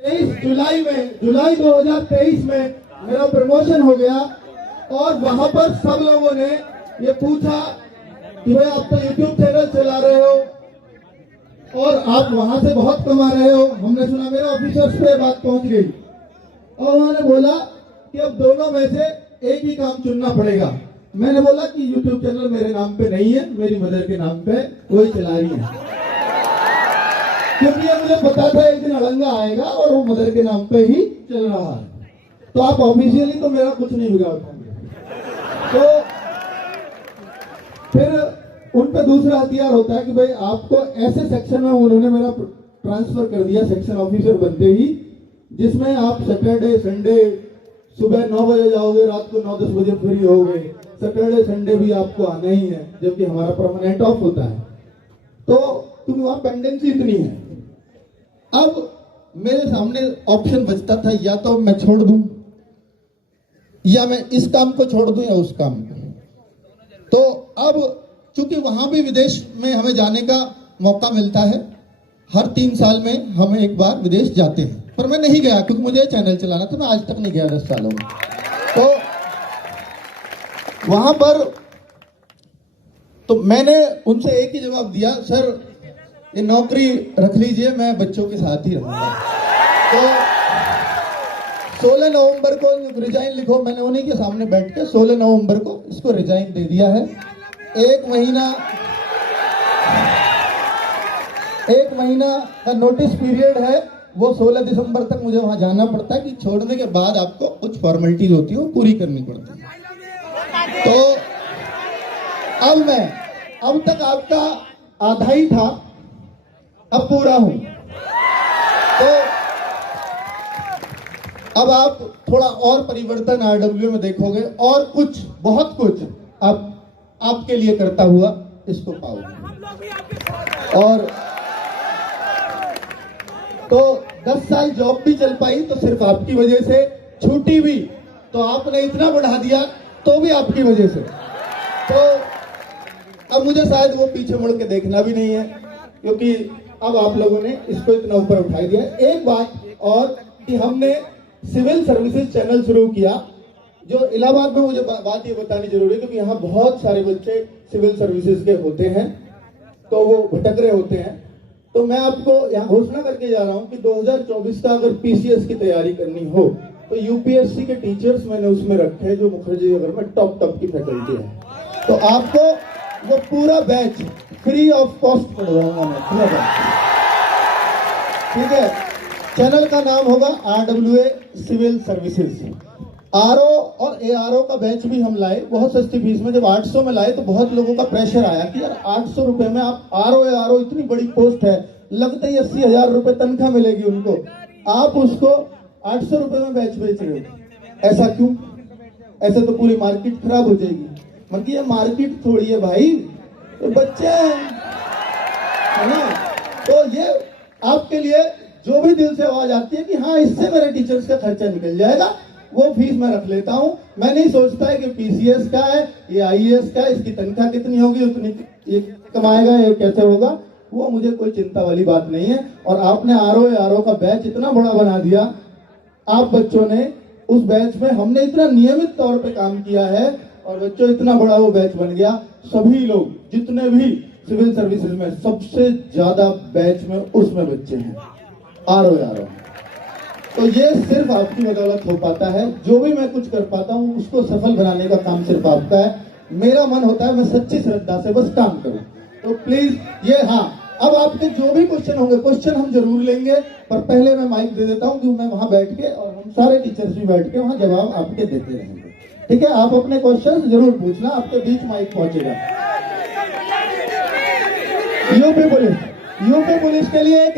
जुलाई 2023 में मेरा प्रमोशन हो गया और वहां पर सब लोगों ने ये पूछा कि भाई आप तो यूट्यूब चैनल चला रहे हो और आप वहां से बहुत कमा रहे हो। हमने सुना, मेरे ऑफिसर्स पे बात पहुंच गई और उन्होंने बोला कि अब दोनों में से एक ही काम चुनना पड़ेगा। मैंने बोला कि यूट्यूब चैनल मेरे नाम पे नहीं है, मेरी मदर के नाम पे वही चला रही है, क्योंकि मुझे पता था एक दिन अड़ंगा आएगा और वो मदर के नाम पे ही चल रहा है। तो आप ऑफिशियली तो मेरा कुछ नहीं बिगाड़ पाएंगे। तो फिर उन पे दूसरा हथियार होता है कि भाई आपको ऐसे सेक्शन में उन्होंने मेरा ट्रांसफर कर दिया सेक्शन ऑफिसर बनते ही, जिसमें आप सैटरडे संडे सुबह 9 बजे जाओगे, रात को 9-10 बजे फ्री होगे। सैटरडे संडे भी आपको आना ही है, जबकि हमारा परमानेंट ऑफ होता है। तो क्योंकि वहां पेंडेंसी इतनी है। अब मेरे सामने ऑप्शन बचता था, या तो मैं छोड़ दूं, या मैं इस काम को छोड़ दूं, या उस काम को। तो अब चूंकि वहां भी विदेश में हमें जाने का मौका मिलता है, हर 3 साल में हम एक बार विदेश जाते हैं, पर मैं नहीं गया क्योंकि मुझे चैनल चलाना था। मैं आज तक नहीं गया 10 सालों में। तो वहां पर तो मैंने उनसे एक ही जवाब दिया, सर ये नौकरी रख लीजिए, मैं बच्चों के साथ ही रहूंगा। तो 16 नवंबर को रिजाइन लिखो। मैंने उन्हीं के सामने बैठ के 16 नवंबर को इसको रिजाइन दे दिया है। एक महीना का नोटिस पीरियड है, वो 16 दिसंबर तक मुझे वहां जाना पड़ता है कि छोड़ने के बाद आपको कुछ फॉर्मेलिटीज होती है वो पूरी करनी पड़ती है। तो अब तक आपका आधा ही था, अब पूरा हूं। तो अब आप थोड़ा और परिवर्तन आरडब्ल्यू में देखोगे और कुछ, बहुत कुछ आपके लिए करता हुआ इसको पाओगे। और तो 10 साल जॉब भी चल पाई तो सिर्फ आपकी वजह से, छूटी भी तो आपने इतना बढ़ा दिया तो भी आपकी वजह से। तो अब मुझे शायद वो पीछे मुड़ के देखना भी नहीं है, क्योंकि अब आप लोगों ने इसको इतना ऊपर उठा दिया। एक बात और कि हमने सिविल सर्विसेज चैनल शुरू किया, जो इलाहाबाद में, मुझे बात ये बतानी जरूरी है क्योंकि यहाँ बहुत सारे बच्चे सिविल सर्विसेज के होते हैं, तो वो भटक रहे होते हैं। तो मैं आपको यहाँ घोषणा करके जा रहा हूँ कि 2024 का अगर पीसीएस की तैयारी करनी हो तो यूपीएससी के टीचर्स मैंने उसमें रखे हैं, जो मुखर्जी नगर में टॉप की फैकल्टी है। तो आपको वो पूरा बैच फ्री ऑफ कॉस्ट पढ़वाऊंगा मैं, पूरा बैच। ठीक है। चैनल का नाम होगा RWA सिविल सर्विसेज। आरओ और एआरओ का बैच भी हम लाए बहुत सस्ती फीस में। जब 800 में लाए तो बहुत लोगों का प्रेशर आया कि यार 800 रुपए में आप आरओ एआरओ, इतनी बड़ी पोस्ट है, लगते ही 80,000 रुपए तनख्वाह मिलेगी उनको, आप उसको 800 रुपए में बैच बेच रहे हो। ऐसा क्यों? ऐसे तो पूरी मार्केट खराब हो जाएगी। मतलब ये मार्केट थोड़ी है भाई, ये बच्चे हैं, है ना। तो ये आपके लिए जो भी दिल से आवाज आती है कि हाँ इससे मेरे टीचर्स का खर्चा निकल जाएगा, वो फीस मैं रख लेता हूं। मैं नहीं सोचता है कि पीसीएस का है, ये आईएएस का है, इसकी तनख्वाह कितनी होगी, उतनी ये कमाएगा, ये कैसे होगा, वो मुझे कोई चिंता वाली बात नहीं है। और आपने आरओ का बैच इतना बड़ा बना दिया, आप बच्चों ने उस बैच में, हमने इतना नियमित तौर पे काम किया है और बच्चों इतना बड़ा वो बैच बन गया। सभी लोग जितने भी सिविल सर्विसेज में सबसे ज्यादा बैच में उसमें बच्चे हैं आरओ। तो ये सिर्फ आपकी बदौलत हो पाता है। जो भी मैं कुछ कर पाता हूँ उसको सफल बनाने का काम सिर्फ आपका है। मेरा मन होता है मैं सच्ची श्रद्धा से बस काम करूं। तो प्लीज ये, हाँ, अब आपके जो भी क्वेश्चन होंगे, क्वेश्चन हम जरूर लेंगे, पर पहले मैं माइक दे देता हूँ कि मैं वहां बैठ के और हम सारे टीचर्स भी बैठ के वहां जवाब आपके देते रहेंगे। ठीक है, आप अपने क्वेश्चन जरूर पूछना, आपके बीच माइक पहुंचेगा। यूपी पुलिस के लिए एक